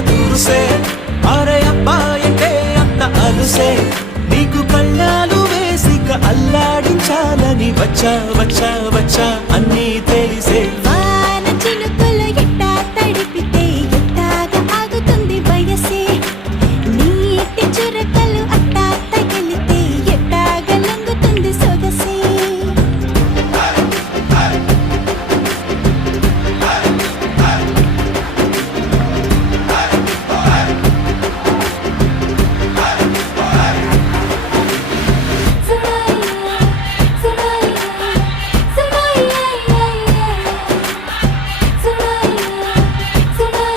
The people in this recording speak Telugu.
తూరుసే అరే అబ్బాయంటే అంత అలుసే నీకు కళ్ళాలు వేసిక అల్లాడించాలని వచ్చా వచ్చా వచ్చా అన్నీ తెలిసే